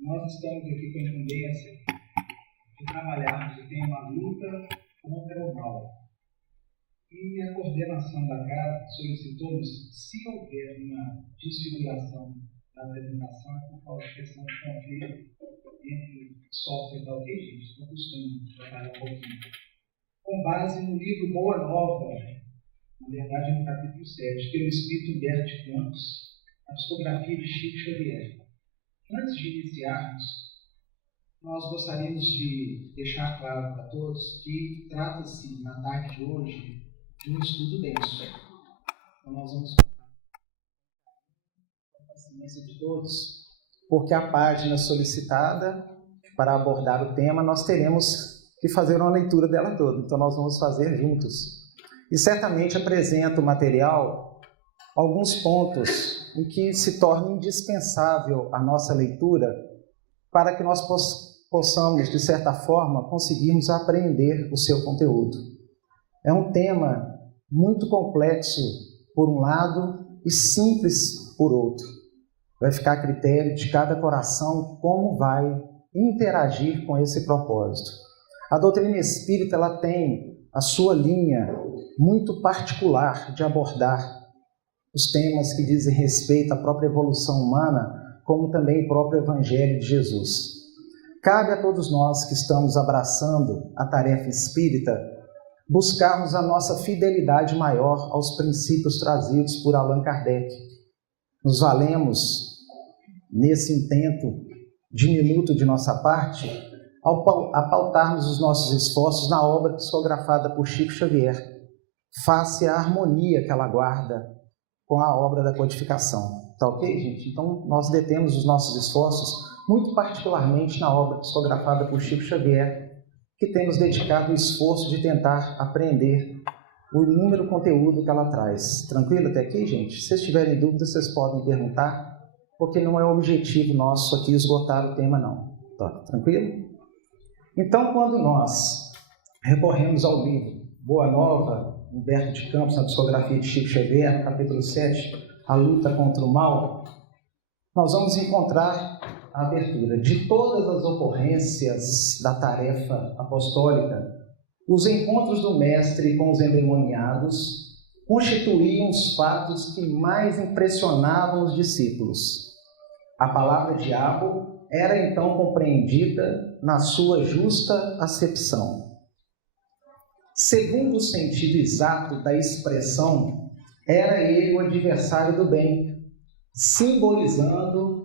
Nós estamos aqui com a incumbência de trabalharmos o tema luta contra o mal. E a coordenação da casa solicitou-nos, se houver uma desfiguração na apresentação, por causa de questão de conflito entre software e tal, que gente não costuma trabalhar um pouquinho. Com base no livro Boa Nova, na verdade no capítulo 7, pelo Espírito Humberto de Campos, a psicografia de Chico Xavier. Antes de iniciarmos, nós gostaríamos de deixar claro para todos que trata-se, na tarde de hoje, de um estudo denso. Então nós vamos contar com a paciência de todos, porque a página solicitada para abordar o tema, nós teremos que fazer uma leitura dela toda, então nós vamos fazer juntos. E certamente apresenta o material alguns pontos em que se torna indispensável a nossa leitura para que nós possamos, de certa forma, conseguirmos apreender o seu conteúdo. É um tema muito complexo por um lado e simples por outro. Vai ficar a critério de cada coração como vai interagir com esse propósito. A doutrina espírita ela tem a sua linha muito particular de abordar os temas que dizem respeito à própria evolução humana, como também o próprio Evangelho de Jesus. Cabe a todos nós que estamos abraçando a tarefa espírita buscarmos a nossa fidelidade maior aos princípios trazidos por Allan Kardec. Nos valemos, nesse intento diminuto de nossa parte, ao pautarmos os nossos esforços na obra psicografada por Chico Xavier, face à harmonia que ela guarda com a obra da codificação. Tá ok, gente? Então, nós detemos os nossos esforços, muito particularmente na obra psicografada por Chico Xavier, que temos dedicado o esforço de tentar aprender o inúmero conteúdo que ela traz. Tranquilo até aqui, gente? Se vocês tiverem dúvidas, vocês podem perguntar, porque não é o objetivo nosso aqui esgotar o tema, não. Tá, tranquilo? Então, quando nós recorremos ao livro Boa Nova, Humberto de Campos, na psicografia de Chico Xavier, capítulo 7, A Luta contra o Mal, nós vamos encontrar a abertura de todas as ocorrências da tarefa apostólica. Os encontros do Mestre com os endemoniados constituíam os fatos que mais impressionavam os discípulos. A palavra diabo era então compreendida na sua justa acepção. Segundo o sentido exato da expressão, era ele o adversário do bem, simbolizando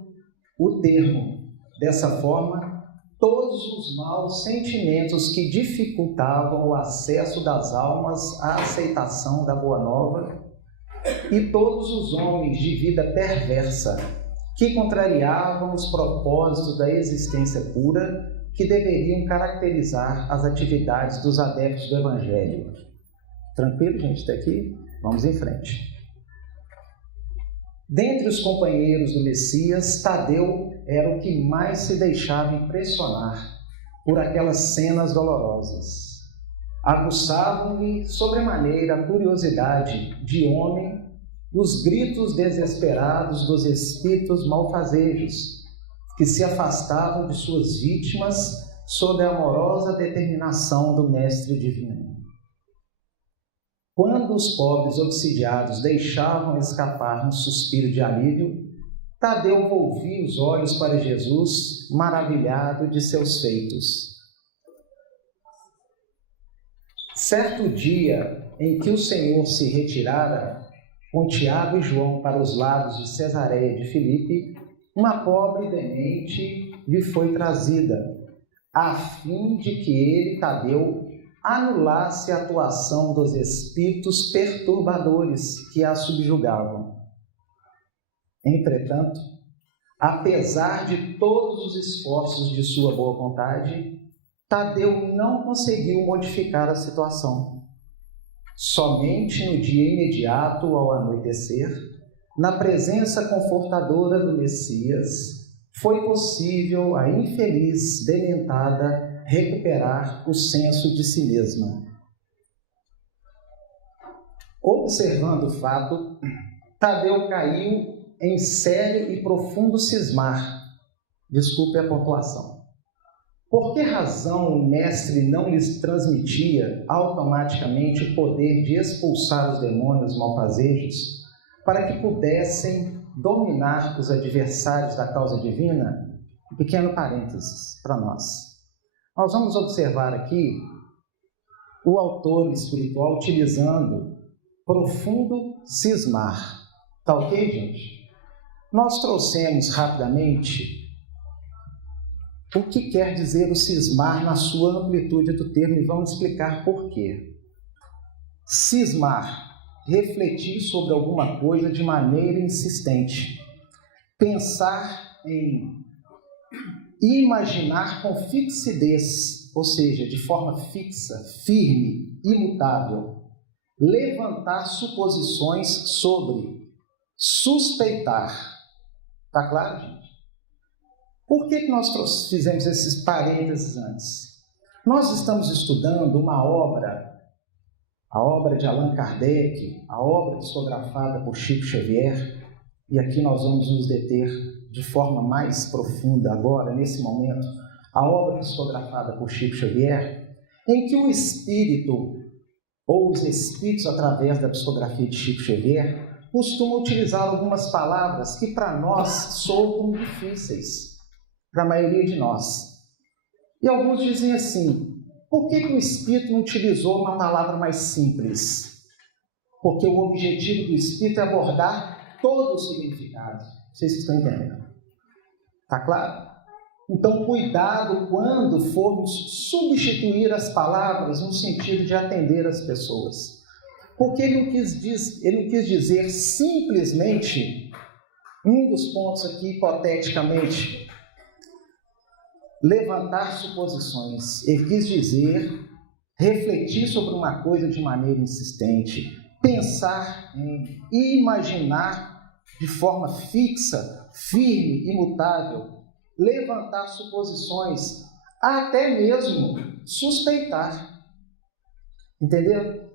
o termo. Dessa forma, todos os maus sentimentos que dificultavam o acesso das almas à aceitação da Boa Nova e todos os homens de vida perversa que contrariavam os propósitos da existência pura que deveriam caracterizar as atividades dos adeptos do Evangelho. Tranquilo, gente, até aqui? Vamos em frente. Dentre os companheiros do Messias, Tadeu era o que mais se deixava impressionar por aquelas cenas dolorosas. Aguçavam-lhe sobremaneira a curiosidade de homem os gritos desesperados dos espíritos malfazejos, que se afastavam de suas vítimas sob a amorosa determinação do Mestre Divino. Quando os pobres obsidiados deixavam escapar um suspiro de alívio, Tadeu volvia os olhos para Jesus, maravilhado de seus feitos. Certo dia em que o Senhor se retirara com Tiago e João para os lados de Cesareia de Filipe, uma pobre demente lhe foi trazida, a fim de que ele, Tadeu, anulasse a atuação dos espíritos perturbadores que a subjugavam. Entretanto, apesar de todos os esforços de sua boa vontade, Tadeu não conseguiu modificar a situação. Somente no dia imediato ao anoitecer, na presença confortadora do Messias, foi possível a infeliz dementada recuperar o senso de si mesma. Observando o fato, Tadeu caiu em sério e profundo cismar, Desculpe a pontuação. Por que razão o mestre não lhes transmitia automaticamente o poder de expulsar os demônios malfazejos para que pudessem dominar os adversários da causa divina? Um pequeno parênteses para nós. Nós vamos observar aqui o autor espiritual utilizando profundo cismar. Tá ok, gente? Nós trouxemos rapidamente o que quer dizer o cismar na sua amplitude do termo e vamos explicar por quê. Cismar, refletir sobre alguma coisa de maneira insistente. Pensar em imaginar com fixidez, ou seja, de forma fixa, firme, imutável. Levantar suposições sobre, suspeitar. Tá claro, gente? Por que nós fizemos esses parênteses antes? Nós estamos estudando uma obra, a obra de Allan Kardec, a obra psicografada por Chico Xavier, e aqui nós vamos nos deter de forma mais profunda agora, nesse momento, a obra psicografada por Chico Xavier, em que o espírito, ou os espíritos através da psicografia de Chico Xavier, costumam utilizar algumas palavras que para nós soam difíceis, para a maioria de nós. E alguns dizem assim, por que o espírito não utilizou uma palavra mais simples? Porque o objetivo do espírito é abordar todo o significado. Vocês estão entendendo? Tá claro? Então, cuidado quando formos substituir as palavras no sentido de atender as pessoas. Porque ele não quis dizer simplesmente, um dos pontos aqui, hipoteticamente, levantar suposições. Ele quis dizer, refletir sobre uma coisa de maneira insistente, pensar em imaginar de forma fixa, firme, imutável, levantar suposições, até mesmo suspeitar. Entendeu?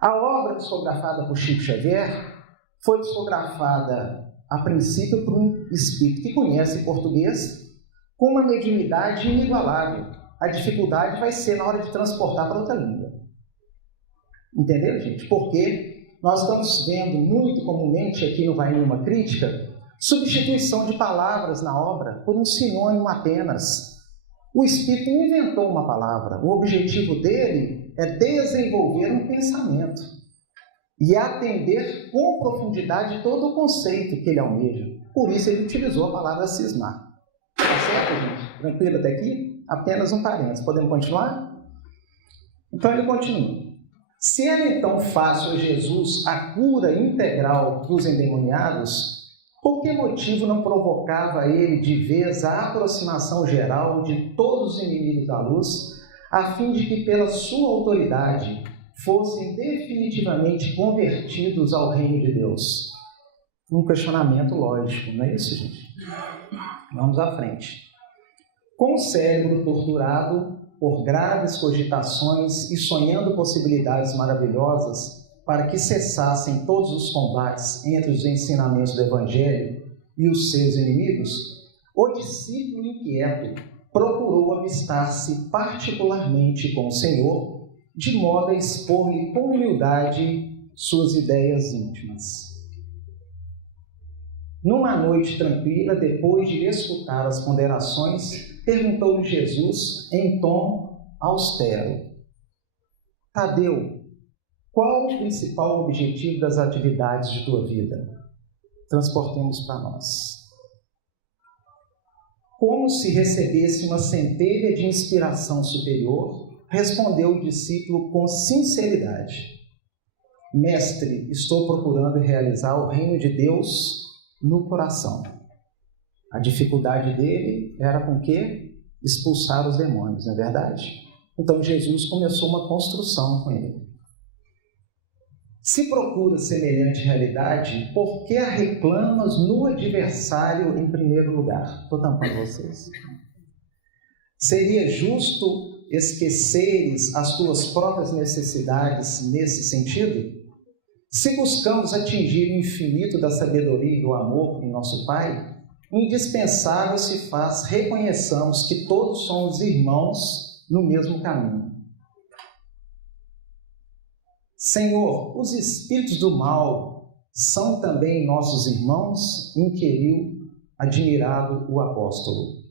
A obra psicografada por Chico Xavier foi psicografada a princípio por um espírito que conhece português com uma mediunidade inigualável. A dificuldade vai ser na hora de transportar para outra língua. Entendeu, gente? Porque nós estamos vendo muito comumente aqui no Vai Nenhuma Crítica substituição de palavras na obra por um sinônimo apenas. O Espírito não inventou uma palavra. O objetivo dele é desenvolver um pensamento e atender com profundidade todo o conceito que ele almeja. Por isso ele utilizou a palavra cismar. Tá certo, gente? Tranquilo até aqui? Apenas um parênteses. Podemos continuar? Então ele continua. Se era então fácil a Jesus a cura integral dos endemoniados, por que motivo não provocava ele de vez a aproximação geral de todos os inimigos da luz, a fim de que pela sua autoridade fossem definitivamente convertidos ao reino de Deus? Um questionamento lógico, não é isso, gente? Vamos à frente. Com o cérebro torturado por graves cogitações e sonhando possibilidades maravilhosas para que cessassem todos os combates entre os ensinamentos do Evangelho e os seus inimigos, o discípulo inquieto procurou avistar-se particularmente com o Senhor, de modo a expor-lhe com humildade suas ideias íntimas. Numa noite tranquila, depois de escutar as ponderações, perguntou-lhe Jesus em tom austero: Tadeu, qual o principal objetivo das atividades de tua vida? Transportemos para nós. Como se recebesse uma centelha de inspiração superior, respondeu o discípulo com sinceridade: Mestre, estou procurando realizar o reino de Deus no coração. A dificuldade dele era com que? Expulsar os demônios, não é verdade? Então Jesus começou uma construção com ele. Se procura semelhante realidade, por que a reclamas no adversário em primeiro lugar? Estou tampando vocês. Seria justo esqueceres as tuas próprias necessidades nesse sentido? Se buscamos atingir o infinito da sabedoria e do amor em nosso Pai, indispensável se faz reconheçamos que todos somos irmãos no mesmo caminho. Senhor, os espíritos do mal são também nossos irmãos? Inquiriu admirado o apóstolo.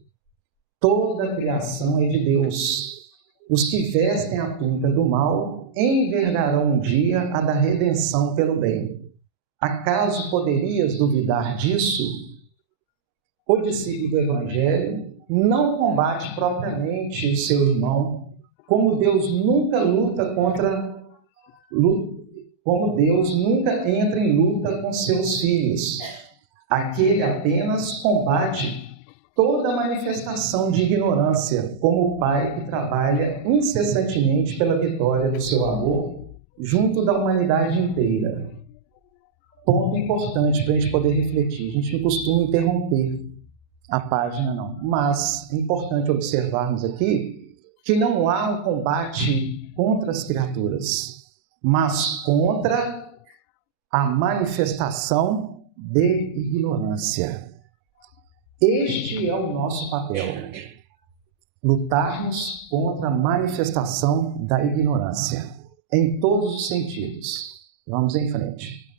Toda a criação é de Deus. Os que vestem a túnica do mal envergarão um dia a da redenção pelo bem. Acaso poderias duvidar disso? O discípulo do Evangelho não combate propriamente o seu irmão, como Deus nunca entra em luta com seus filhos. Aquele apenas combate toda manifestação de ignorância, como o pai que trabalha incessantemente pela vitória do seu amor junto da humanidade inteira. Ponto importante para a gente poder refletir. A gente não costuma interromper a página, não. Mas é importante observarmos aqui que não há um combate contra as criaturas, mas contra a manifestação de ignorância. Este é o nosso papel, lutarmos contra a manifestação da ignorância, em todos os sentidos. Vamos em frente.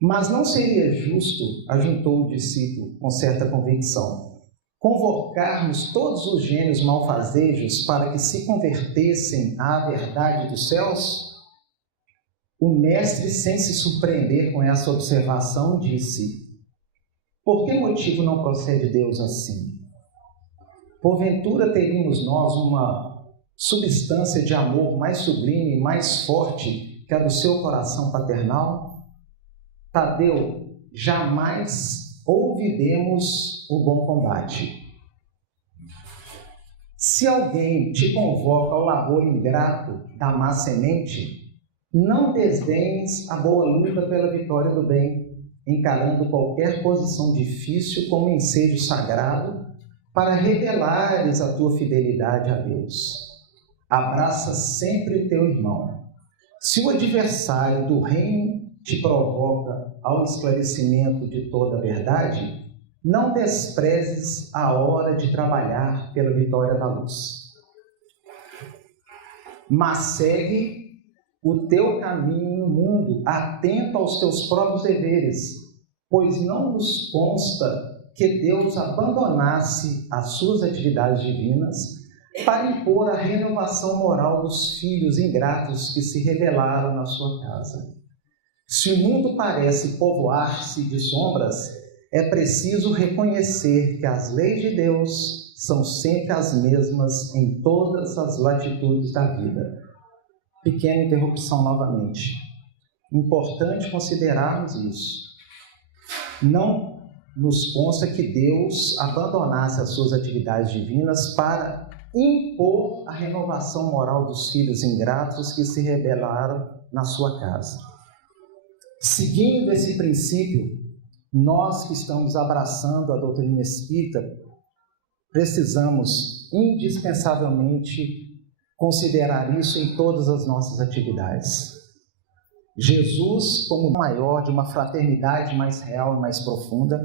Mas não seria justo, ajuntou o discípulo com certa convicção, convocarmos todos os gênios malfazejos para que se convertessem à verdade dos céus? O mestre, sem se surpreender com essa observação, disse: por que motivo não procede Deus assim? Porventura teríamos nós uma substância de amor mais sublime e mais forte que a do seu coração paternal? Tadeu, jamais ouvidemos o bom combate. Se alguém te convoca ao labor ingrato da má semente, não desdenhes a boa luta pela vitória do bem, encarando qualquer posição difícil como ensejo sagrado para revelares a tua fidelidade a Deus. Abraça sempre o teu irmão. Se o adversário do reino te provoca ao esclarecimento de toda a verdade, não desprezes a hora de trabalhar pela vitória da luz. Mas segue o teu caminho no mundo, atento aos teus próprios deveres, pois não nos consta que Deus abandonasse as suas atividades divinas para impor a renovação moral dos filhos ingratos que se rebelaram na sua casa. Se o mundo parece povoar-se de sombras, é preciso reconhecer que as leis de Deus são sempre as mesmas em todas as latitudes da vida. Pequena interrupção novamente. Importante considerarmos isso. Não nos consta que Deus abandonasse as suas atividades divinas para impor a renovação moral dos filhos ingratos que se rebelaram na sua casa. Seguindo esse princípio, nós que estamos abraçando a doutrina espírita, precisamos indispensavelmente considerar isso em todas as nossas atividades. Jesus, como maior de uma fraternidade mais real e mais profunda,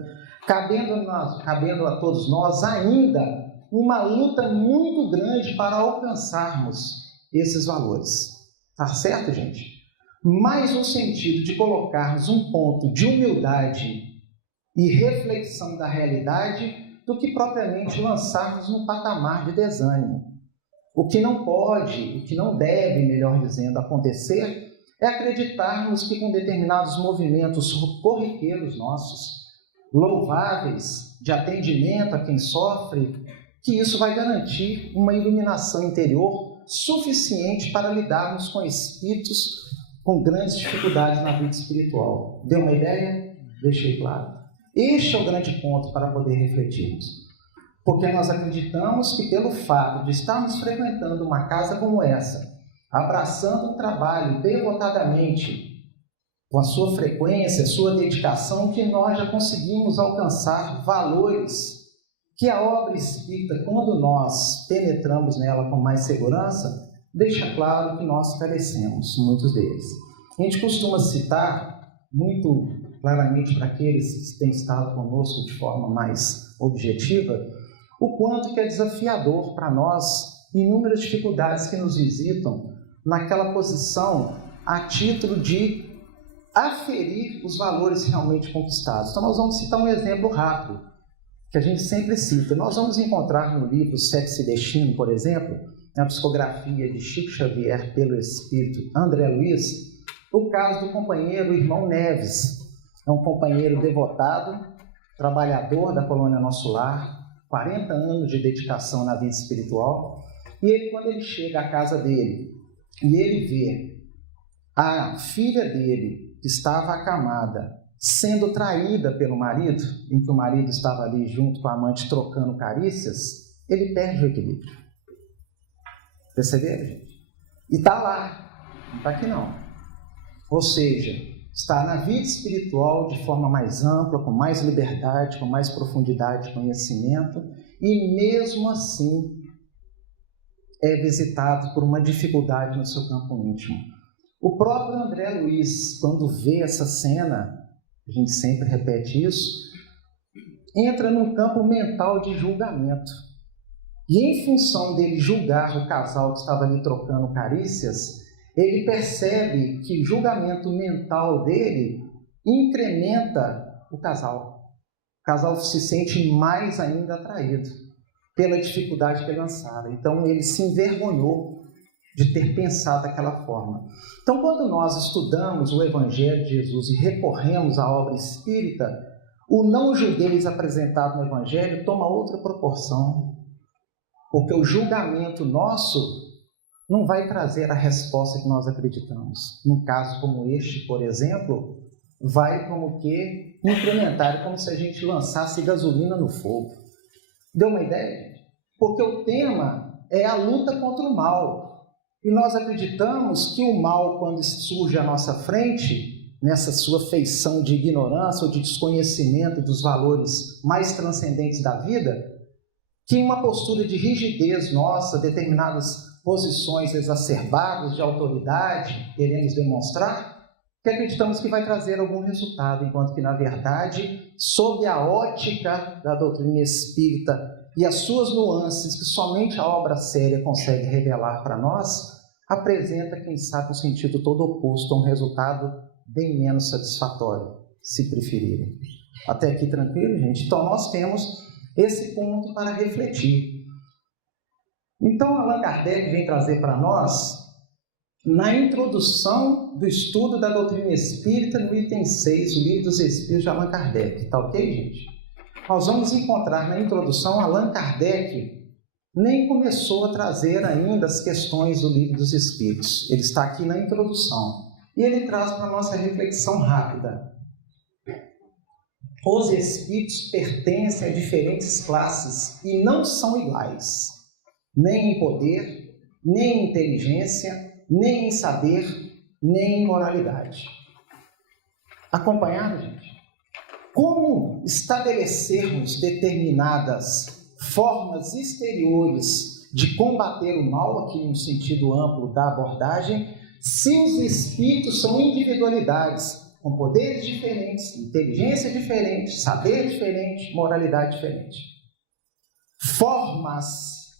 cabendo a todos nós ainda uma luta muito grande para alcançarmos esses valores. Tá certo, gente? Mais no sentido de colocarmos um ponto de humildade e reflexão da realidade do que propriamente lançarmos num patamar de desânimo. O que não pode, o que não deve, melhor dizendo, acontecer é acreditarmos que com determinados movimentos corriqueiros nossos, louváveis, de atendimento a quem sofre, que isso vai garantir uma iluminação interior suficiente para lidarmos com espíritos com grandes dificuldades na vida espiritual. Deu uma ideia? Deixei claro. Este é o grande ponto para poder refletirmos. Porque nós acreditamos que pelo fato de estarmos frequentando uma casa como essa, abraçando o trabalho devotadamente, com a sua frequência, sua dedicação, que nós já conseguimos alcançar valores que a obra espírita, quando nós penetramos nela com mais segurança, deixa claro que nós carecemos, muitos deles. A gente costuma citar muito claramente para aqueles que têm estado conosco de forma mais objetiva, o quanto que é desafiador para nós inúmeras dificuldades que nos visitam naquela posição a título de aferir os valores realmente conquistados. Então nós vamos citar um exemplo rápido, que a gente sempre cita. Nós vamos encontrar no livro Sexo e Destino, por exemplo, na psicografia de Chico Xavier pelo espírito André Luiz, o caso do companheiro Irmão Neves. É um companheiro devotado, trabalhador da colônia Nosso Lar, 40 anos de dedicação na vida espiritual, e ele, quando ele chega à casa dele e ele vê a filha dele, que estava acamada, sendo traída pelo marido, em que o marido estava ali junto com a amante trocando carícias, ele perde o equilíbrio. Perceberam, gente? E está lá, não está aqui não. Ou seja, está na vida espiritual de forma mais ampla, com mais liberdade, com mais profundidade de conhecimento, e mesmo assim é visitado por uma dificuldade no seu campo íntimo. O próprio André Luiz, quando vê essa cena, a gente sempre repete isso, entra num campo mental de julgamento. E em função dele julgar o casal que estava ali trocando carícias, ele percebe que o julgamento mental dele incrementa o casal. O casal se sente mais ainda atraído pela dificuldade que ele lançara. Então ele se envergonhou de ter pensado daquela forma. Então, quando nós estudamos o Evangelho de Jesus e recorremos à obra espírita, o não julgueis apresentado no Evangelho toma outra proporção, porque o julgamento nosso não vai trazer a resposta que nós acreditamos. Num caso como este, por exemplo, vai como que incrementar, como se a gente lançasse gasolina no fogo. Deu uma ideia? Porque o tema é a luta contra o mal. E nós acreditamos que o mal, quando surge à nossa frente, nessa sua feição de ignorância ou de desconhecimento dos valores mais transcendentes da vida, que em uma postura de rigidez nossa, determinadas posições exacerbadas de autoridade, queremos demonstrar, que acreditamos que vai trazer algum resultado, enquanto que, na verdade, sob a ótica da doutrina espírita e as suas nuances, que somente a obra séria consegue revelar para nós, apresenta, quem sabe, um sentido todo oposto, um resultado bem menos satisfatório, se preferirem. Até aqui tranquilo, gente? Então, nós temos esse ponto para refletir. Então, Allan Kardec vem trazer para nós, na introdução do estudo da doutrina espírita, no item 6, o Livro dos Espíritos de Allan Kardec. Tá ok, gente? Nós vamos encontrar na introdução Allan Kardec nem começou a trazer ainda as questões do Livro dos Espíritos. Ele está aqui na introdução. E ele traz para a nossa reflexão rápida. Os espíritos pertencem a diferentes classes e não são iguais, nem em poder, nem em inteligência, nem em saber, nem em moralidade. Acompanhado, gente? Como estabelecermos determinadas formas exteriores de combater o mal, aqui no sentido amplo da abordagem, se os espíritos são individualidades, com poderes diferentes, inteligência diferente, saber diferente, moralidade diferente. Formas,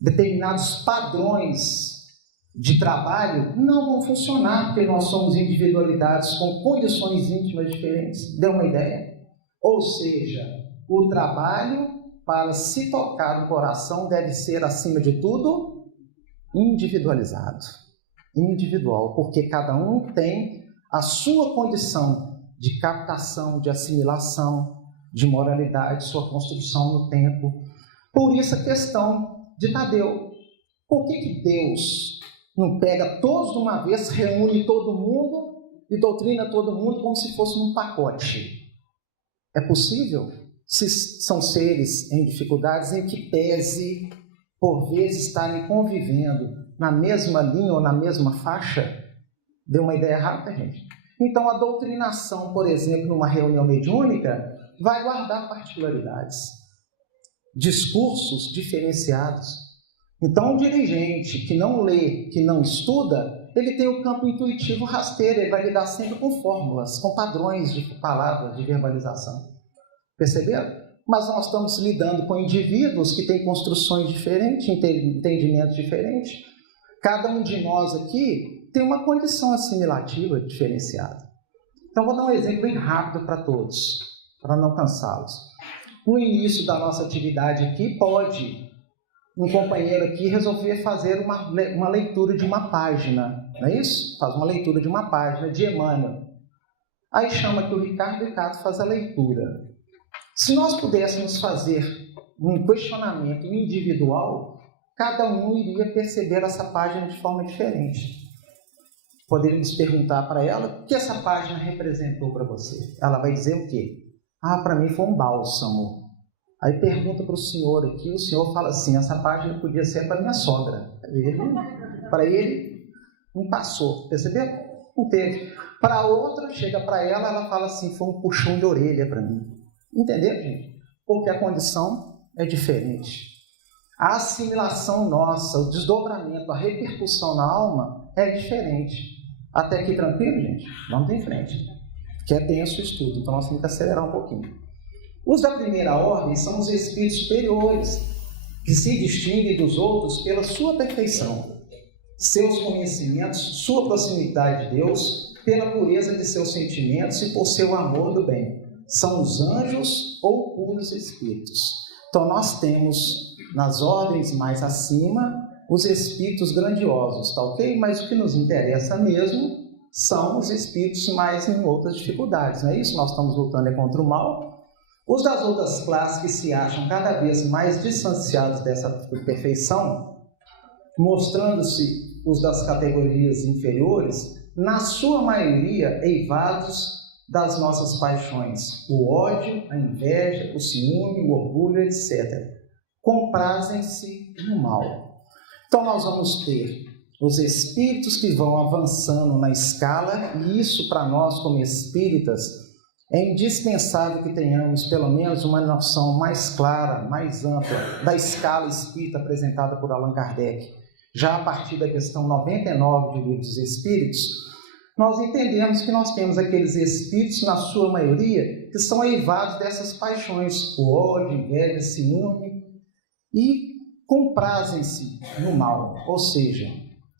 determinados padrões de trabalho não vão funcionar, porque nós somos individualidades com condições íntimas diferentes. Deu uma ideia? Ou seja, o trabalho para se tocar o coração deve ser, acima de tudo, individualizado. Individual, porque cada um tem a sua condição de captação, de assimilação, de moralidade, sua construção no tempo. Por isso a questão de Tadeu. Por que Deus não pega todos de uma vez, reúne todo mundo e doutrina todo mundo como se fosse num pacote? É possível? Se são seres em dificuldades, em que pese, por vezes, estarem convivendo na mesma linha ou na mesma faixa. Deu uma ideia rápida, gente? Então, a doutrinação, por exemplo, numa reunião mediúnica, vai guardar particularidades, discursos diferenciados. Então, um dirigente que não lê, que não estuda, ele tem o campo intuitivo rasteiro, ele vai lidar sempre com fórmulas, com padrões de palavras, de verbalização. Perceberam? Mas nós estamos lidando com indivíduos que têm construções diferentes, entendimentos diferentes. Cada um de nós aqui tem uma condição assimilativa diferenciada. Então, vou dar um exemplo bem rápido para todos, para não cansá-los. No início da nossa atividade aqui, pode um companheiro aqui resolver fazer uma leitura de uma página, não é isso? Faz uma leitura de uma página de Emmanuel. Aí chama aqui o Ricardo faz a leitura. Se nós pudéssemos fazer um questionamento individual, cada um iria perceber essa página de forma diferente. Poderíamos perguntar para ela o que essa página representou para você. Ela vai dizer o quê? Para mim foi um bálsamo. Aí pergunta para o senhor aqui, o senhor fala assim, essa página podia ser para minha sogra. Para ele, não passou, percebeu? Não teve. Para outra, chega para ela, ela fala assim, foi um puxão de orelha para mim. Entendeu, gente? Porque a condição é diferente. A assimilação nossa, o desdobramento, a repercussão na alma é diferente. Até aqui tranquilo, gente? Vamos em frente. Que é denso o estudo, então nós temos que acelerar um pouquinho. Os da primeira ordem são os espíritos superiores, que se distinguem dos outros pela sua perfeição, seus conhecimentos, sua proximidade de Deus, pela pureza de seus sentimentos e por seu amor do bem. São os anjos ou puros espíritos. Então nós temos nas ordens mais acima os espíritos grandiosos, tá ok? Mas o que nos interessa mesmo são os espíritos mais em outras dificuldades, não é isso? Nós estamos lutando contra o mal. Os das outras classes que se acham cada vez mais distanciados dessa perfeição, mostrando-se os das categorias inferiores, na sua maioria eivados das nossas paixões, o ódio, a inveja, o ciúme, o orgulho, etc. Comprazem-se no mal. Então nós vamos ter os espíritos que vão avançando na escala, e isso para nós como espíritas é indispensável que tenhamos pelo menos uma noção mais clara, mais ampla da escala espírita apresentada por Allan Kardec. Já a partir da questão 99 de Livro dos Espíritos, nós entendemos que nós temos aqueles espíritos, na sua maioria, que são eivados dessas paixões, o ódio, inveja, ciúme, e comprazem-se no mal, ou seja,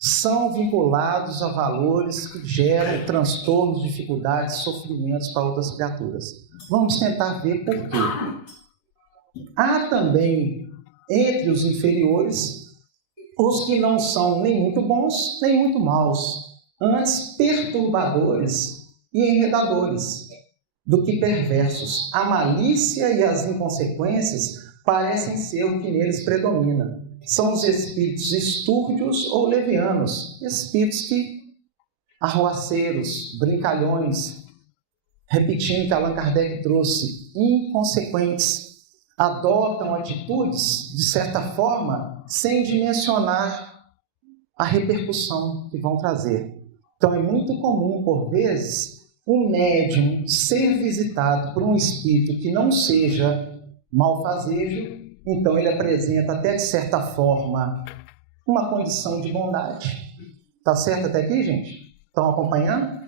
são vinculados a valores que geram transtornos, dificuldades, sofrimentos para outras criaturas. Vamos tentar ver por quê. Há também, entre os inferiores, os que não são nem muito bons, nem muito maus, antes perturbadores e enredadores, do que perversos. A malícia e as inconsequências parecem ser o que neles predomina. São os espíritos estúrdios ou levianos, espíritos que arruaceiros, brincalhões, repetindo que Allan Kardec trouxe, inconsequentes, adotam atitudes, de certa forma, sem dimensionar a repercussão que vão trazer. Então é muito comum, por vezes, um médium ser visitado por um espírito que não seja malfazejo. Então ele apresenta até de certa forma uma condição de bondade. Tá certo até aqui, gente? Estão acompanhando?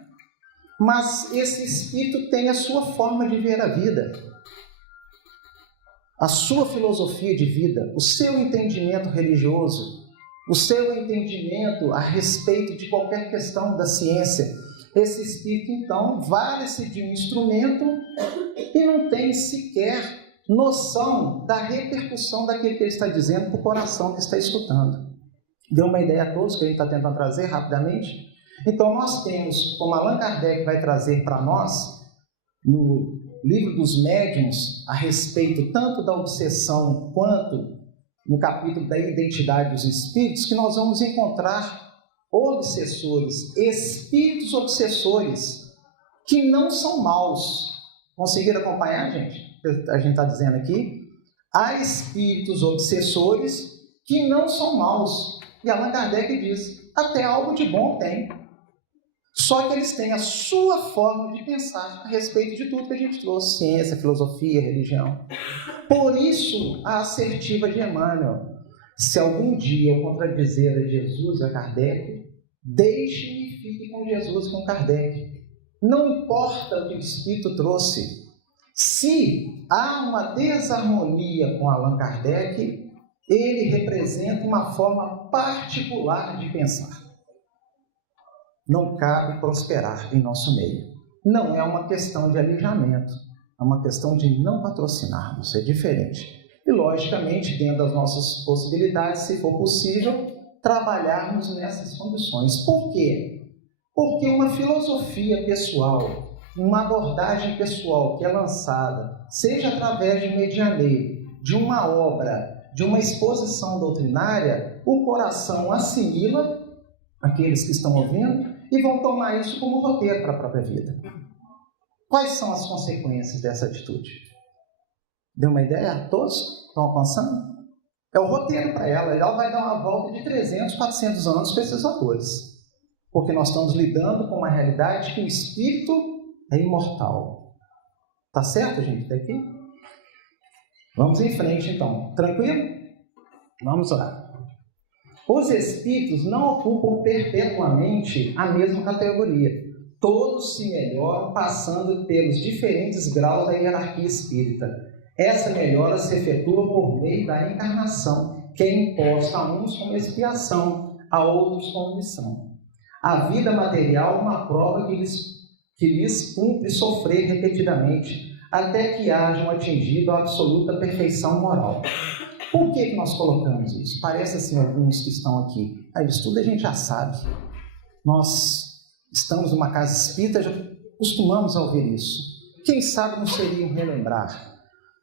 Mas esse espírito tem a sua forma de ver a vida, a sua filosofia de vida, o seu entendimento religioso, o seu entendimento a respeito de qualquer questão da ciência. Esse espírito, então, vale-se de um instrumento e não tem sequer noção da repercussão daquilo que ele está dizendo para o coração que está escutando. Deu uma ideia a todos que a gente está tentando trazer rapidamente? Então nós temos, como Allan Kardec vai trazer para nós, no Livro dos Médiuns, a respeito tanto da obsessão quanto no capítulo da identidade dos espíritos, que nós vamos encontrar obsessores, espíritos obsessores, que não são maus. Conseguiram acompanhar, gente? A gente está dizendo aqui, há espíritos obsessores que não são maus. E Allan Kardec diz, até algo de bom tem. Só que eles têm a sua forma de pensar a respeito de tudo que a gente trouxe, ciência, filosofia, religião. Por isso, a assertiva de Emmanuel, se algum dia eu contradizer a Jesus e a Kardec, Deixe-me e fique com Jesus e com Kardec. Não importa o que o Espírito trouxe. Se há uma desarmonia com Allan Kardec, ele representa uma forma particular de pensar. Não cabe prosperar em nosso meio. Não é uma questão de alijamento, é uma questão de não patrocinarmos, é diferente. E, logicamente, dentro das nossas possibilidades, se for possível, trabalharmos nessas condições. Por quê? Porque uma filosofia pessoal, uma abordagem pessoal que é lançada, seja através de medianeiro, de uma obra, de uma exposição doutrinária, o coração assimila aqueles que estão ouvindo e vão tomar isso como roteiro para a própria vida. Quais são as consequências dessa atitude? Deu uma ideia? Todos estão alcançando? É o roteiro para ela. Ela vai dar uma volta de 300, 400 anos para esses autores. Porque nós estamos lidando com uma realidade que o espírito é imortal. Tá certo, gente? Daqui? Vamos em frente, então. Tranquilo? Vamos lá. Os espíritos não ocupam perpetuamente a mesma categoria. Todos se melhoram passando pelos diferentes graus da hierarquia espírita. Essa melhora se efetua por meio da encarnação, que é imposta a uns como expiação, a outros como missão. A vida material é uma prova que lhes cumpre sofrer repetidamente, até que hajam atingido a absoluta perfeição moral. Por que nós colocamos isso? Parece assim alguns que estão aqui. Isso tudo a gente já sabe. Nós estamos numa casa espírita, já costumamos a ouvir isso. Quem sabe não seria um relembrar.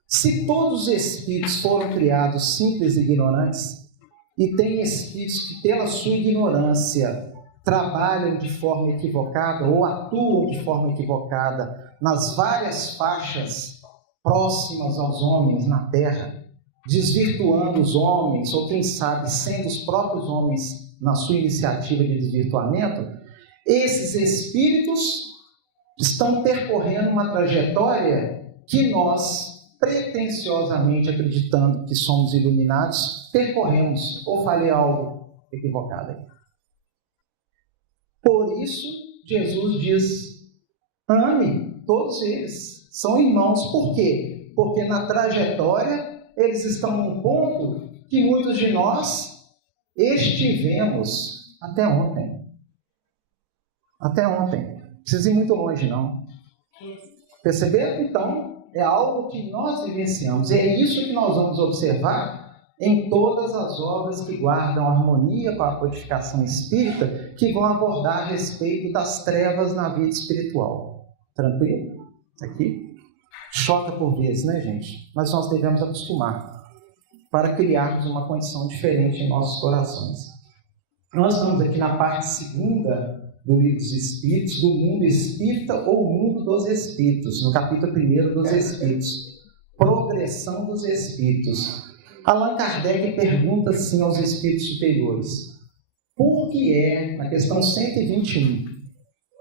Se todos os espíritos foram criados simples e ignorantes, e tem espíritos que pela sua ignorância trabalham de forma equivocada ou atuam de forma equivocada nas várias faixas próximas aos homens na Terra, desvirtuando os homens, ou quem sabe sendo os próprios homens na sua iniciativa de desvirtuamento, esses espíritos estão percorrendo uma trajetória que nós, pretensiosamente acreditando que somos iluminados, percorremos. Ou falei algo equivocado aí? Por isso, Jesus diz, ame todos eles, são irmãos. Por quê? Porque na trajetória eles estão num ponto que muitos de nós estivemos até ontem. Até ontem. Não precisa ir muito longe, não. Perceberam? Então, é algo que nós vivenciamos. E é isso que nós vamos observar em todas as obras que guardam harmonia com a codificação espírita, que vão abordar a respeito das trevas na vida espiritual. Tranquilo? Aqui? Choca por vezes, né, gente? Mas nós devemos acostumar para criarmos uma condição diferente em nossos corações. Nós estamos aqui na parte segunda do Livro dos Espíritos, do Mundo Espírita ou Mundo dos Espíritos, no capítulo 1 dos Espíritos. Progressão dos Espíritos. Allan Kardec pergunta assim aos espíritos superiores, por que é, na questão 121,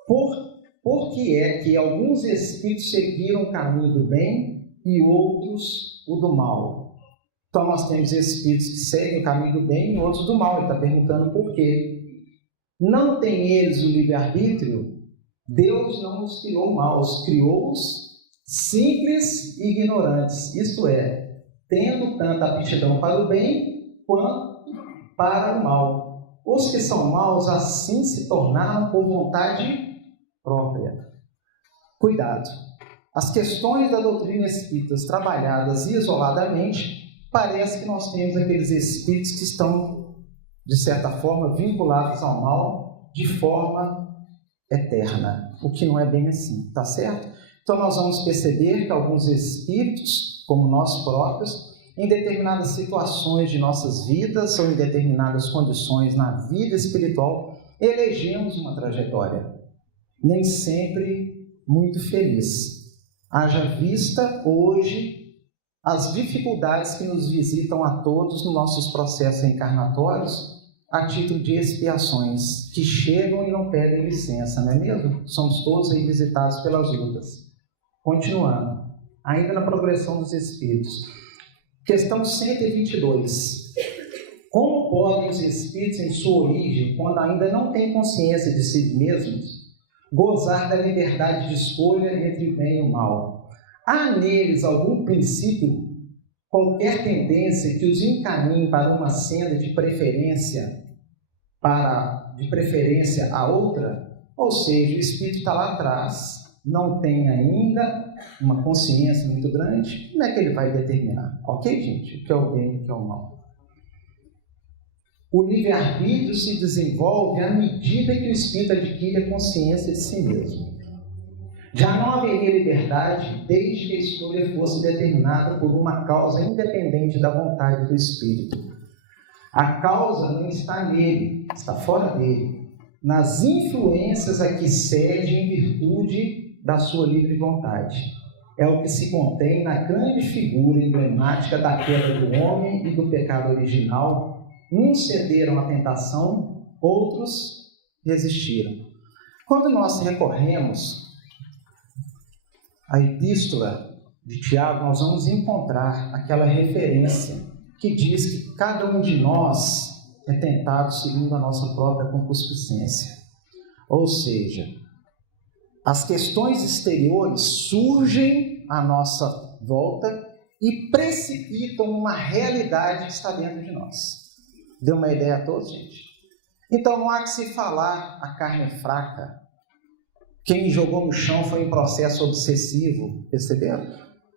por que é que alguns espíritos seguiram o caminho do bem e outros o do mal? Então nós temos espíritos que seguem o caminho do bem e outros do mal. Ele está perguntando por quê. Não tem eles o livre-arbítrio? Deus não os criou maus, criou-os simples e ignorantes, isto é, tendo tanta aptidão para o bem quanto para o mal. Os que são maus assim se tornaram por vontade própria. Cuidado! As questões da doutrina espírita trabalhadas isoladamente, parece que nós temos aqueles espíritos que estão, de certa forma, vinculados ao mal de forma eterna, o que não é bem assim, tá certo? Então nós vamos perceber que alguns espíritos, como nós próprios, em determinadas situações de nossas vidas ou em determinadas condições na vida espiritual, elegemos uma trajetória, nem sempre muito feliz. Haja vista hoje as dificuldades que nos visitam a todos nos nossos processos encarnatórios, a título de expiações, que chegam e não pedem licença, não é mesmo? Somos todos aí visitados pelas lutas. Continuando, ainda na progressão dos espíritos. Questão 122. Como podem os espíritos, em sua origem, quando ainda não têm consciência de si mesmos, gozar da liberdade de escolha entre o bem e o mal? Há neles algum princípio, qualquer tendência que os encaminhe para uma senda de preferência a outra? Ou seja, o espírito está lá atrás, não tem ainda uma consciência muito grande, como é que ele vai determinar? Ok, gente? O que é o bem e o que é o mal? O livre-arbítrio se desenvolve à medida que o espírito adquire a consciência de si mesmo. Já não haveria liberdade desde que a escolha fosse determinada por uma causa independente da vontade do espírito. A causa não está nele, está fora dele, nas influências a que cede em virtude da sua livre vontade. É o que se contém na grande figura emblemática da queda do homem e do pecado original. Uns cederam à tentação, outros resistiram. Quando nós recorremos à epístola de Tiago, nós vamos encontrar aquela referência que diz que cada um de nós é tentado segundo a nossa própria concupiscência. Ou seja, as questões exteriores surgem à nossa volta e precipitam uma realidade que está dentro de nós. Deu uma ideia a todos, gente? Então não há que se falar a carne é fraca. Quem me jogou no chão foi em processo obsessivo, perceberam?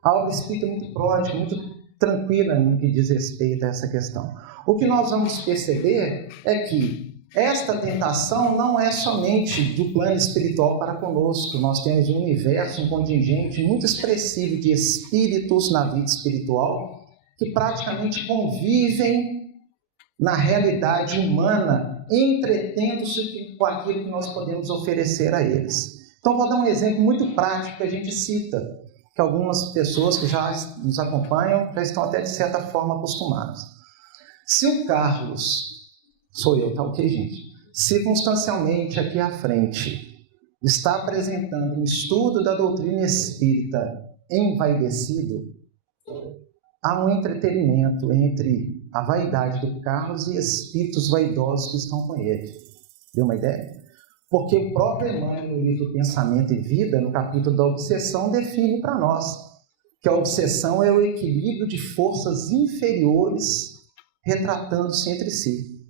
A obra espírita é muito pródiga, muito tranquila no que diz respeito a essa questão. O que nós vamos perceber é que esta tentação não é somente do plano espiritual para conosco. Nós temos um universo, um contingente muito expressivo de espíritos na vida espiritual que praticamente convivem na realidade humana, entretendo-se com aquilo que nós podemos oferecer a eles. Então, vou dar um exemplo muito prático que a gente cita, que algumas pessoas que já nos acompanham já estão até de certa forma acostumadas. Se o Carlos, sou eu, tá ok, gente? Circunstancialmente aqui à frente, está apresentando um estudo da doutrina espírita envaidecido, há um entretenimento entre a vaidade do Carlos e espíritos vaidosos que estão com ele. Deu uma ideia? Porque o próprio Emmanuel, no livro Pensamento e Vida, no capítulo da obsessão, define para nós que a obsessão é o equilíbrio de forças inferiores retratando-se entre si.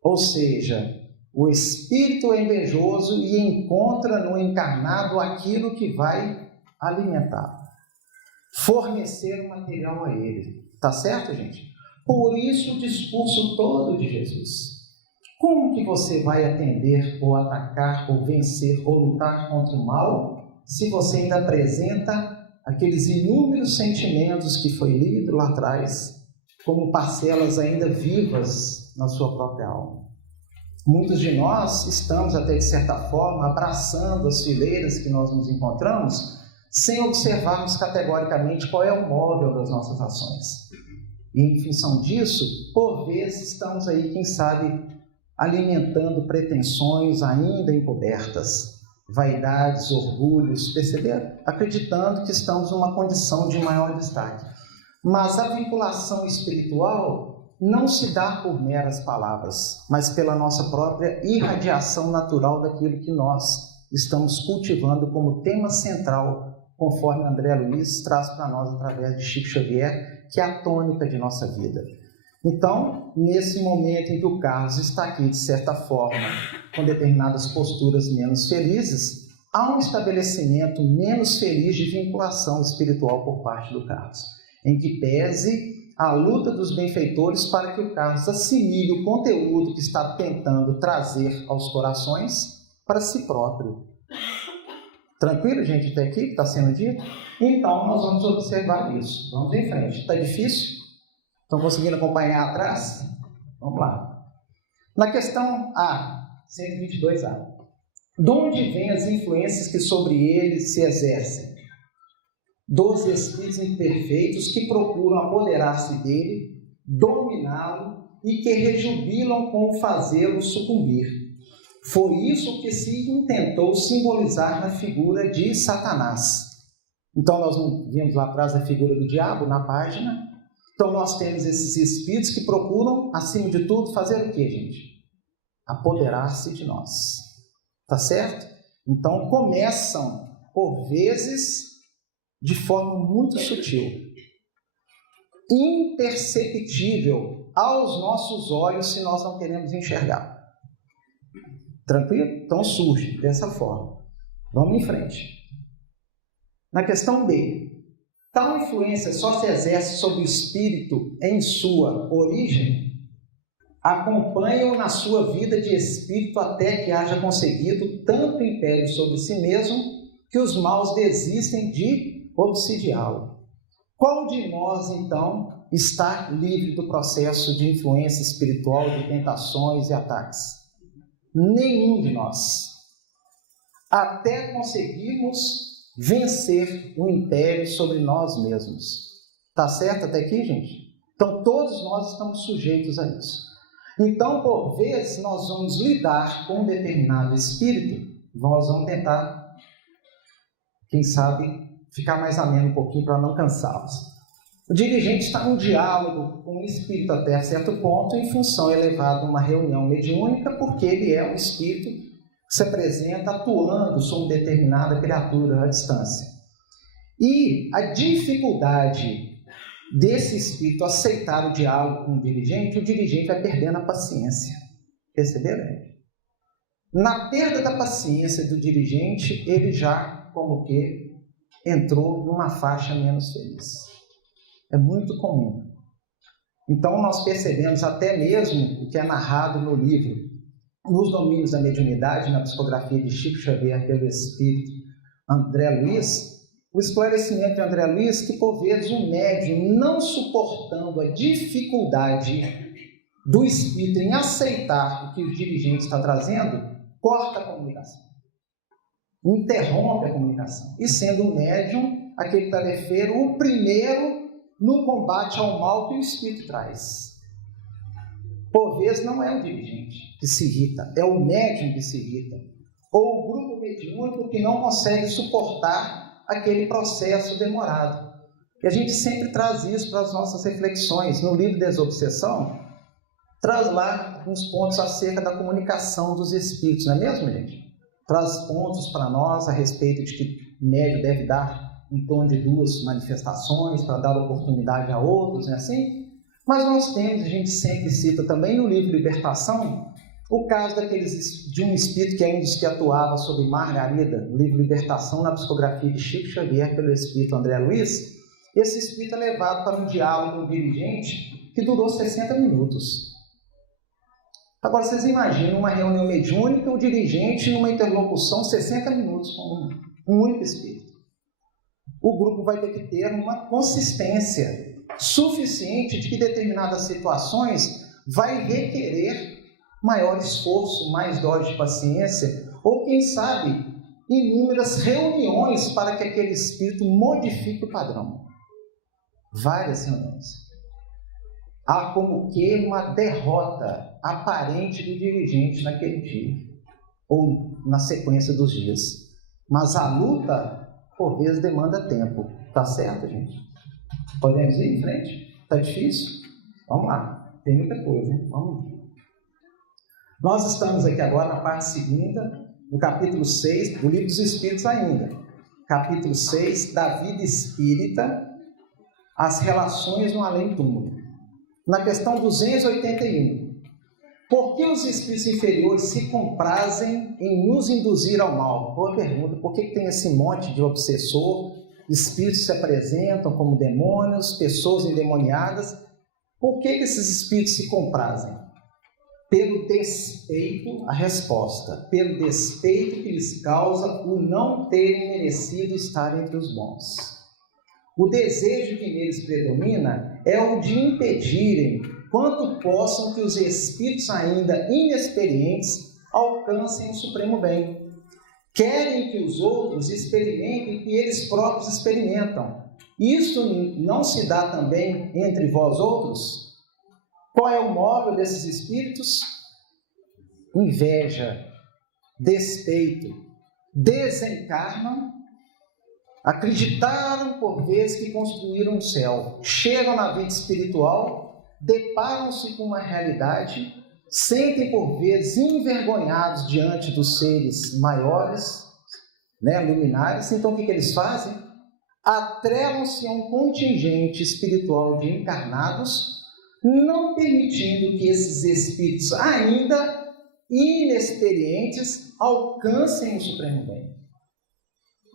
Ou seja, o espírito é invejoso e encontra no encarnado aquilo que vai alimentar, fornecer o material a ele. Tá certo, gente? Por isso o discurso todo de Jesus. Como que você vai atender, ou atacar, ou vencer, ou lutar contra o mal, se você ainda apresenta aqueles inúmeros sentimentos que foi lido lá atrás, como parcelas ainda vivas na sua própria alma? Muitos de nós estamos, até de certa forma, abraçando as fileiras que nós nos encontramos, sem observarmos categoricamente qual é o móvel das nossas ações. E em função disso, por vezes estamos aí, quem sabe, alimentando pretensões ainda encobertas, vaidades, orgulhos, perceberam? Acreditando que estamos numa condição de maior destaque. Mas a vinculação espiritual não se dá por meras palavras, mas pela nossa própria irradiação natural daquilo que nós estamos cultivando como tema central, conforme André Luiz traz para nós através de Chico Xavier, que é a tônica de nossa vida. Então, nesse momento em que o Carlos está aqui, de certa forma, com determinadas posturas menos felizes, há um estabelecimento menos feliz de vinculação espiritual por parte do Carlos, em que pese a luta dos benfeitores para que o Carlos assimile o conteúdo que está tentando trazer aos corações para si próprio. Tranquilo, gente, até aqui que está sendo dito? Então, nós vamos observar isso. Vamos em frente. Está difícil? Estão conseguindo acompanhar atrás? Vamos lá. Na questão A, 122A. De onde vêm as influências que sobre ele se exercem? Dos espíritos imperfeitos que procuram apoderar-se dele, dominá-lo e que rejubilam com fazê-lo sucumbir. Foi isso que se intentou simbolizar na figura de Satanás. Então, nós vimos lá atrás a figura do diabo na página. Então nós temos esses espíritos que procuram, acima de tudo, fazer o quê, gente? Apoderar-se de nós. Tá certo? Então começam, por vezes, de forma muito sutil, imperceptível aos nossos olhos se nós não queremos enxergar. Tranquilo? Então surge dessa forma. Vamos em frente. Na questão B, tal influência só se exerce sobre o espírito em sua origem? Acompanha-o na sua vida de espírito até que haja conseguido tanto império sobre si mesmo que os maus desistem de obsidiá-lo. Qual de nós, então, está livre do processo de influência espiritual, de tentações e ataques? Nenhum de nós. Até conseguirmos vencer o império sobre nós mesmos. Tá certo até aqui, gente? Então, todos nós estamos sujeitos a isso. Então, por vezes, nós vamos lidar com um determinado espírito, nós vamos tentar, quem sabe, ficar mais ameno um pouquinho para não cansá-los. O dirigente está em diálogo com o espírito até certo ponto, em função elevada a uma reunião mediúnica, porque ele é um espírito que se apresenta atuando sobre determinada criatura à distância. E a dificuldade desse espírito aceitar o diálogo com o dirigente vai perdendo a paciência. Perceberam? Na perda da paciência do dirigente, ele já, como que, entrou numa faixa menos feliz. É muito comum. Então, nós percebemos até mesmo o que é narrado no livro Nos Domínios da Mediunidade, na psicografia de Chico Xavier pelo espírito André Luiz, o esclarecimento de André Luiz, que por vezes um médium, não suportando a dificuldade do espírito em aceitar o que o dirigente está trazendo, corta a comunicação, interrompe a comunicação, e sendo o médium, aquele tarefeiro, o primeiro no combate ao mal que o espírito traz. Por vezes não é o dirigente que se irrita, é o médium que se irrita, ou o grupo mediúnico que não consegue suportar aquele processo demorado. E a gente sempre traz isso para as nossas reflexões. No livro Desobsessão, traz lá uns pontos acerca da comunicação dos espíritos, não é mesmo, gente? Traz pontos para nós a respeito de que o médium deve dar em torno de 2 manifestações para dar oportunidade a outros, não é assim? Mas nós temos, a gente sempre cita também no livro Libertação, o caso de um espírito que é um dos que atuava sobre Margarida, no livro Libertação, na psicografia de Chico Xavier pelo espírito André Luiz. Esse espírito é levado para um diálogo com o dirigente que durou 60 minutos. Agora, vocês imaginam uma reunião mediúnica, o dirigente numa interlocução 60 minutos com um único espírito. O grupo vai ter que ter uma consistência suficiente de que determinadas situações vai requerer maior esforço, mais dose de paciência, ou quem sabe, inúmeras reuniões para que aquele espírito modifique o padrão. Várias reuniões. Há como que uma derrota aparente do dirigente naquele dia, ou na sequência dos dias. Mas a luta, por vezes, demanda tempo. Tá certo, gente? Podemos ir em frente? Tá difícil? Vamos lá. Tem muita coisa, hein? Vamos. Nós estamos aqui agora na parte segunda, no capítulo 6, do Livro dos Espíritos ainda. Capítulo 6, da vida espírita, as relações no além-túmulo. Na questão 281. Por que os espíritos inferiores se comprazem em nos induzir ao mal? Boa pergunta. Por que tem esse monte de obsessor? Espíritos se apresentam como demônios, pessoas endemoniadas. Por que esses espíritos se comprazem? Pelo despeito, a resposta, pelo despeito que lhes causa o não terem merecido estar entre os bons. O desejo que neles predomina é o de impedirem, quanto possam, que os espíritos ainda inexperientes alcancem o supremo bem. Querem que os outros experimentem o que eles próprios experimentam. Isto não se dá também entre vós outros? Qual é o móvel desses espíritos? Inveja, despeito. Desencarnam, Acreditaram por vezes que construíram o céu. Chegam na vida espiritual, deparam-se com uma realidade, sentem por vezes envergonhados diante dos seres maiores, luminares. Então o que eles fazem? Atrelam-se a um contingente espiritual de encarnados, não permitindo que esses espíritos ainda inexperientes alcancem o supremo bem.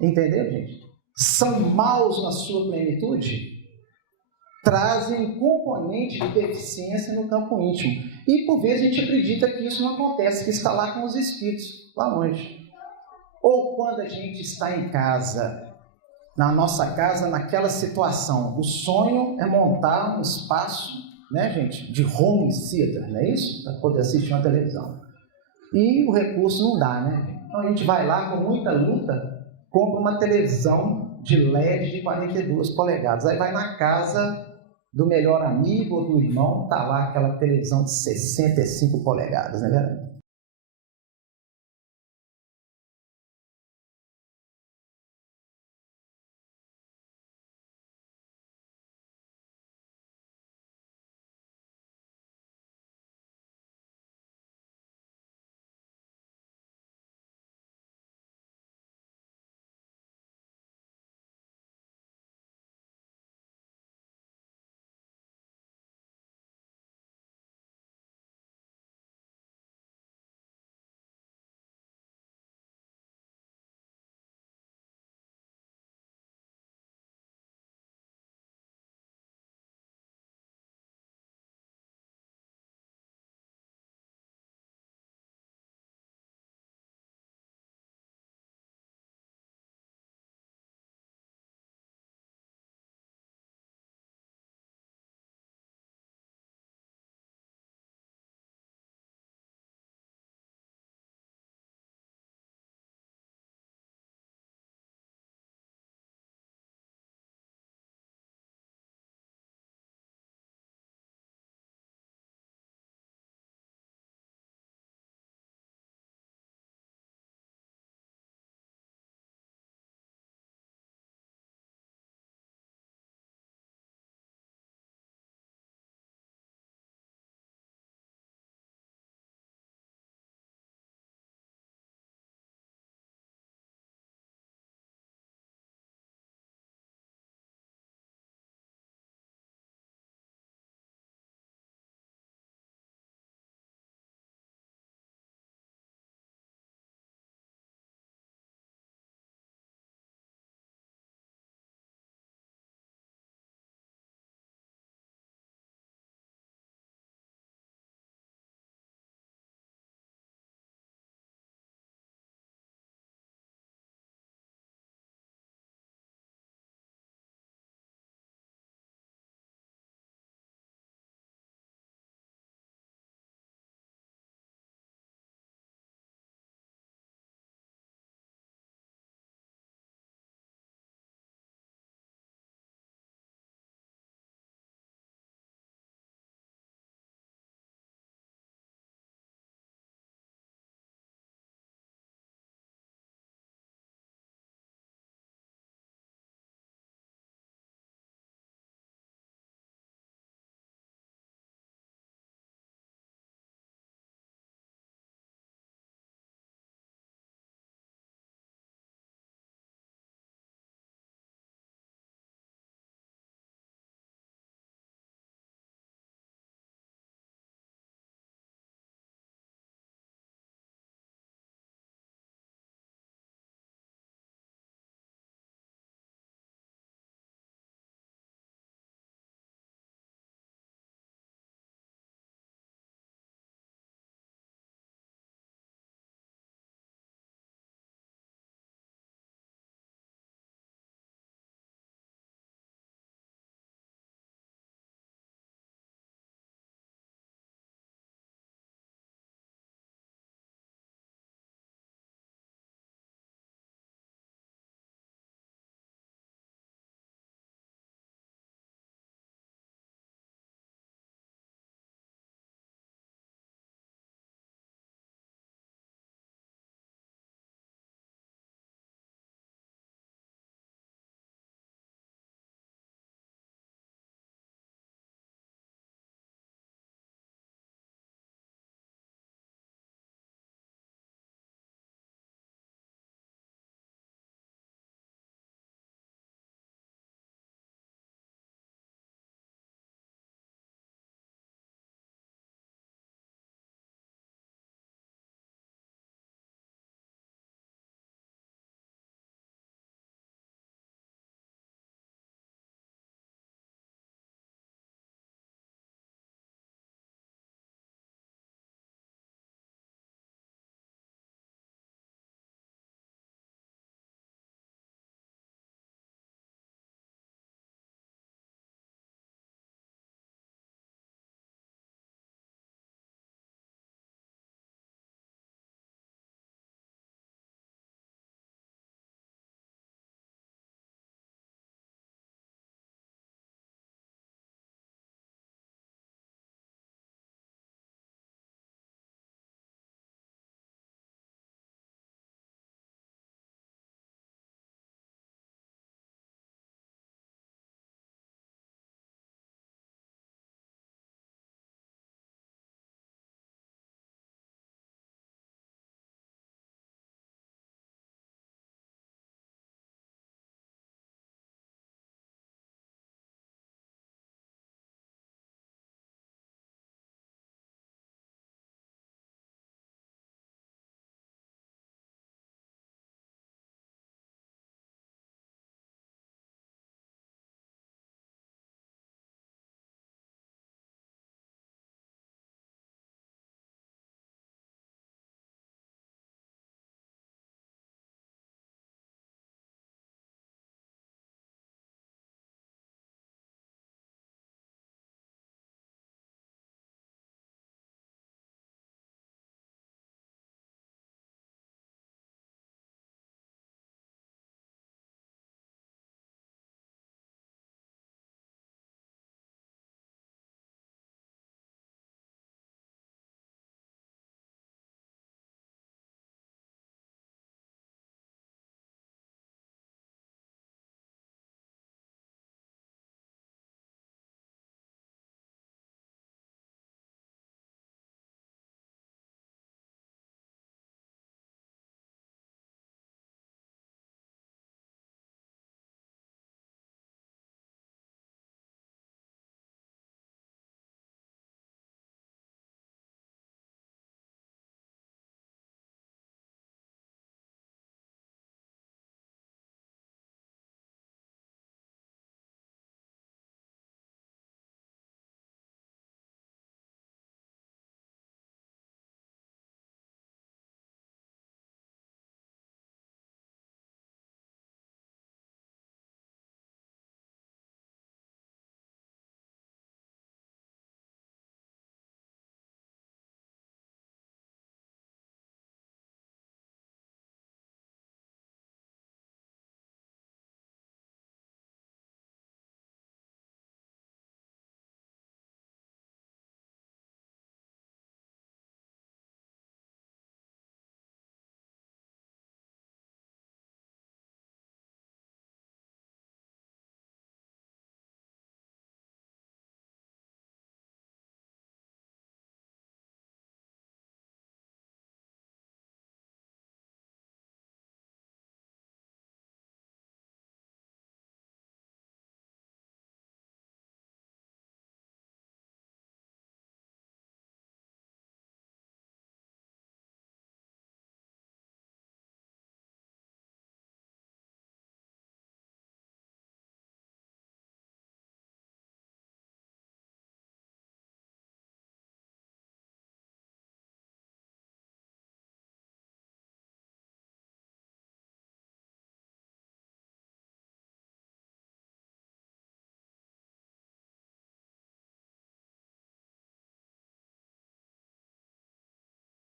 Entendeu, gente? São maus na sua plenitude, trazem um componente de deficiência no campo íntimo. E por vezes a gente acredita que isso não acontece, que está lá com os espíritos, lá longe. Ou quando a gente está em casa, na nossa casa, naquela situação, o sonho é montar um espaço, gente, de home theater, não é isso? Para poder assistir uma televisão. E o recurso não dá, né? Então a gente vai lá com muita luta, compra uma televisão de LED de 42 polegadas. Aí vai na casa do melhor amigo ou do irmão, tá lá aquela televisão de 65 polegadas, não é verdade?